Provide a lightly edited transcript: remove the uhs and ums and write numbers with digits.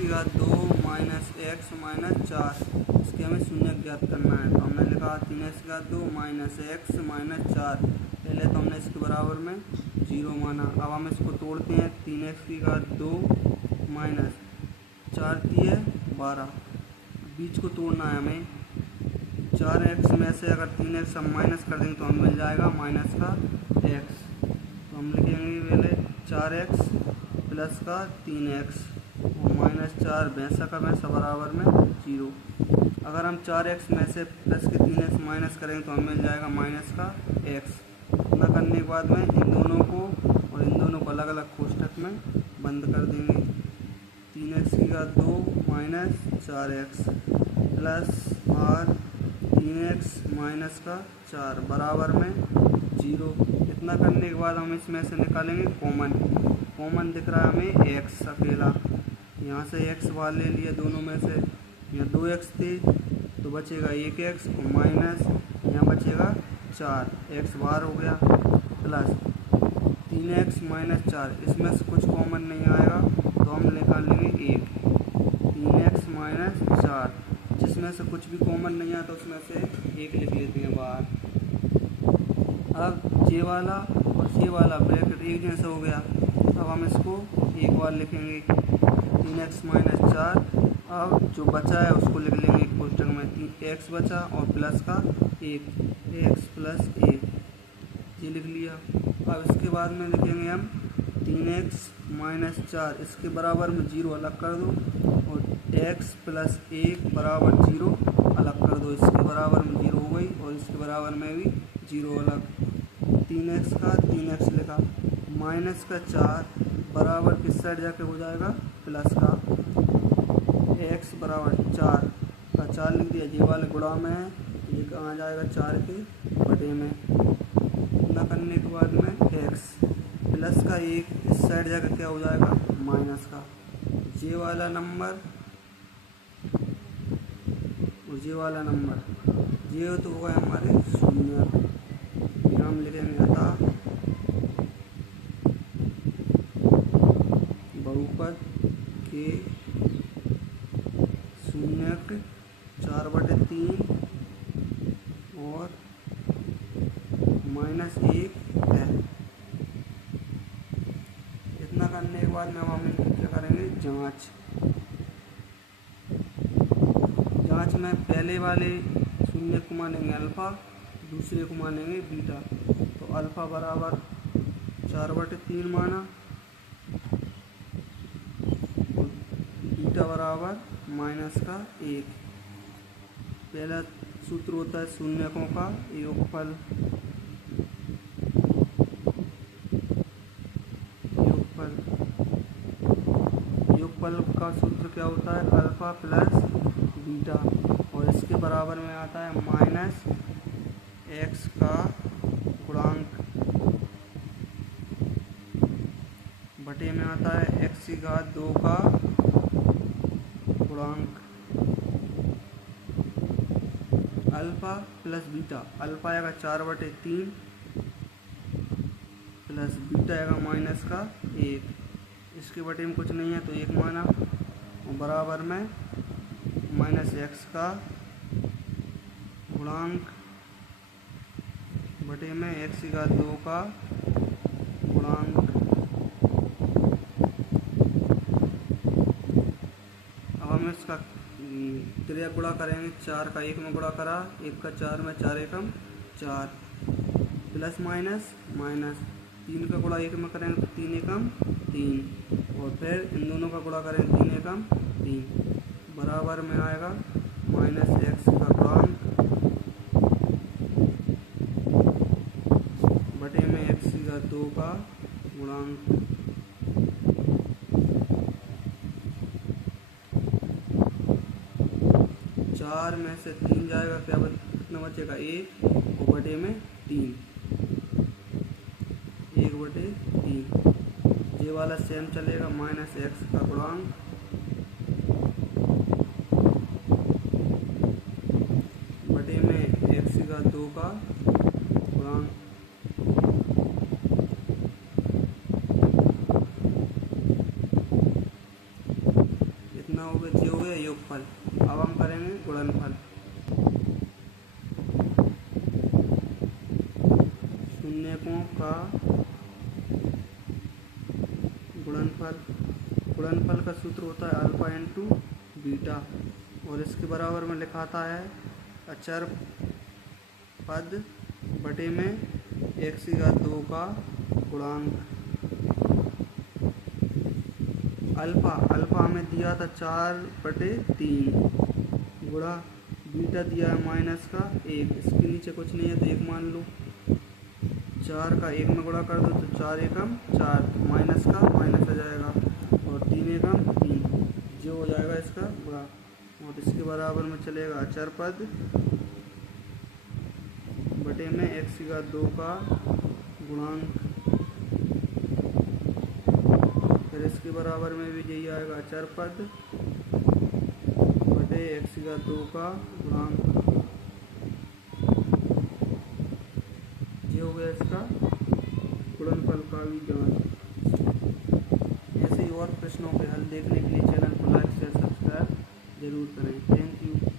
की घात 2 minus x minus 4, इसके हमें शून्य ज्ञात करना है। तो हमने लिखा 3x की घात 2 माइनस एक्स माइनस 4, पहले तो हमने इसके बराबर में 0 माना। अब हम इसको तोड़ते हैं। 3x की घात 2 माइनस 4 दिए 12, बीच को तोड़ना है हमें। 4x में से अगर 3x हम माइनस कर देंगे तो हमें मिल जाएगा माइनस का x। तो हम लिखेंगे पहले 4x प्लस का 3x और माइनस 4 भैंसा का भैंसा बराबर में 0। अगर हम 4x में से प्लस के 3x माइनस करेंगे तो हमें मिल जाएगा माइनस का x। इतना करने के बाद में इन दोनों को और इन दोनों को अलग अलग कोष्ठक में बंद कर देंगे। 3x की घात 2 माइनस 4x प्लस और 3x माइनस का 4 बराबर में 0। इतना करने के बाद हम इसमें से निकालेंगे कॉमन दिख रहा है हमें x अकेला, यहाँ से x बाहर ले लिया दोनों में से। यहाँ 2x थे तो बचेगा 1x और माइनस यहाँ बचेगा 4x बाहर हो गया, प्लस 3x माइनस 4, इसमें से कुछ कॉमन नहीं आएगा तो हम निकाल लेंगे 1। 3x माइनस 4, जिसमें से कुछ भी कॉमन नहीं आता उसमें से 1 लिख लेते हैं बाहर। अब ये वाला और ये वाला ब्रैकेट एक जैसा हो गया। अब हम इसको एक बार लिखेंगे 3x माइनस 4। अब जो बचा है उसको लिख लेंगे कोष्ठक में, 3x बचा और प्लस का 1, x प्लस 1, ये लिख लिया। अब इसके बाद में लिखेंगे हम 3x माइनस 4, इसके बराबर में 0 अलग कर दो और x प्लस 1 बराबर 0 अलग कर दो। इसके बराबर में 0 हो गई और इसके बराबर में भी 0 अलग। 3x का 3x लिखा, माइनस का 4 बराबर किस साइड जाके हो जाएगा प्लस का, x बराबर 4 का 4 लिख दिया। ये वाले गुणा में है, ये कहाँ जाएगा 4 के बटे में। इतना करने के बाद में x प्लस का 1 इस साइड जाकर क्या हो जाएगा माइनस का। ये वाला नंबर और ये वाला नंबर ये तो होगा हमारे शून्य। हम लिखेंगे अतः बहुपद के शून्यक 4/3 और -1 है। इतना करने के बाद में हम क्या करेंगे जांच में पहले वाले शून्य को मानेंगे अल्फा, दूसरे को मानेंगे बीटा। तो अल्फा बराबर 4/3 माना और बीटा बराबर माइनस का 1। पहला सूत्र होता है शून्यकों का योगफल। योगफल का सूत्र क्या होता है अल्फा प्लस बीटा, और इसके बराबर में आता है माइनस x का गुणांक बटे में आता है x की घात 2 का गुणांक। अल्फा प्लस बीटा, अल्फा आएगा 4/3 प्लस बीटा आएगा माइनस का 1, इसके बटे में कुछ नहीं है तो 1 माना और बराबर में माइनस x का गुणांक बटे में x की घात 2 का गुणांक। अब हम इसका त्रिया गुणा करेंगे। 4 का 1 में गुणा करा, 1 का 4 में 4 एकम 4, प्लस माइनस माइनस, 3 का गुणा 1 में करेंगे तो 3 एकम 3 और फिर इन दोनों का गुणा करेंगे 3 एकम 3, बराबर में आएगा माइनस x का गुणांक बटे में x की घात 2 का गुणांक। चार में से 3 जाएगा, कितना बचेगा 1 और बटे में 3, 1/3। ये वाला सेम चलेगा, माइनस x का गुणांक बटे में x की घात 2 का गुणांक। कितना हो गया, ये हो गया योगफल। अब हम करेंगे गुणनफल। शून्यकों का गुणनफल। गुणनफल का सूत्र होता है अल्फा इंटू बीटा, और इसके बराबर में लिखाता है अचर पद बटे में x⁻² का गुणांक। अल्फा हमें दिया था 4/3 गुणा बीटा दिया है -1। इसके नीचे कुछ नहीं है तो 1 मान लो। 4 का 1 में गुणा कर दो तो 4 एकम 4, माइनस का माइनस आ जाएगा, और 3 एकम 3, जो हो जाएगा इसका गुणा। और इसके बराबर में चलेगा अचर पद बटे में x⁻² का गुणांक। फिर इसके बराबर में भी यही आएगा अचर पद बटे x⁻² का गुणांक। ये हो गया इसका गुणनफल का भी जांच। ऐसे ही और प्रश्नों के हल देखने के लिए चैनल को लाइक शेयर सब्सक्राइब जरूर करें। Thank you.